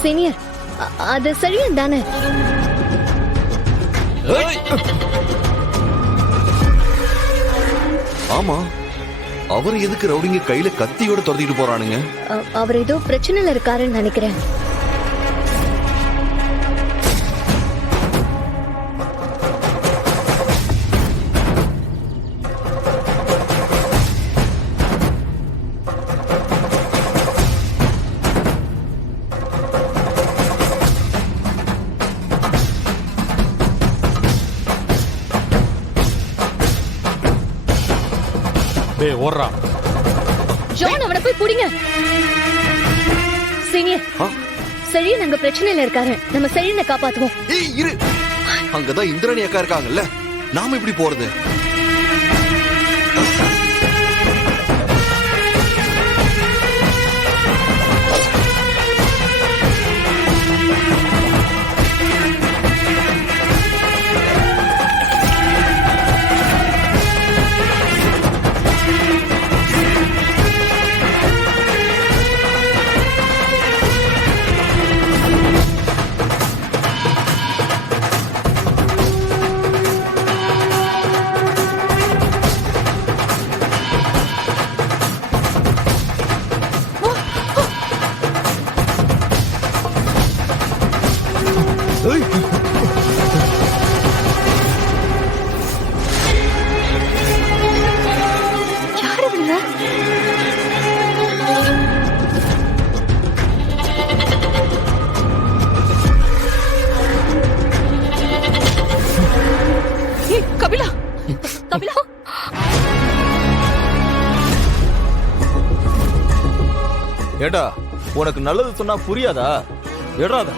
Senior, அது சரியா தானே? ஆமா, அவர் எதுக்கு ரவுடிங்க கையில கத்தியோட துரத்திட்டு போறானுங்க? அவர் ஏதோ பிரச்சனைல இருக்காருன்னு நினைக்கிறேன். ஓடுறா ஜான், அவனை போய் புடிங்க. சீனியர், செழியன் அங்க பிரச்சனையில இருக்காரு. நம்ம செழியனை காப்பாத்துவோம். ஏய் இரு, அங்கதான் இந்திராணி அக்கா இருக்காங்கல்ல, நாம எப்படி போறது? கபிலா, கபிலா, ஏடா, உனக்கு நல்லது சொன்னா புரியாதா? எடாத.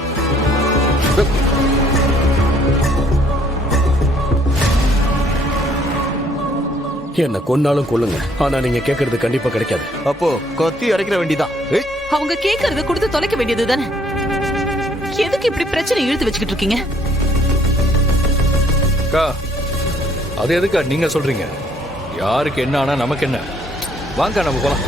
என்ன கொன்னாலும் கொல்லுங்க, ஆனா நீங்க கேக்குறது கண்டிப்பா கிடைக்காது. அப்போ கத்தி அரைக்கிற வேண்டிதான். அவங்க கேக்குறத கொடுத்து தொலைக்க வேண்டியது தானே. எதுக்கு இப்படி பிரச்சனை இழுத்து வச்சுக்கிட்டு இருக்கீங்க? அது எதுக்கா நீங்க சொல்றீங்க? யாருக்கு என்ன ஆனா நமக்கு என்ன? வாங்க நம்ம போலாம்.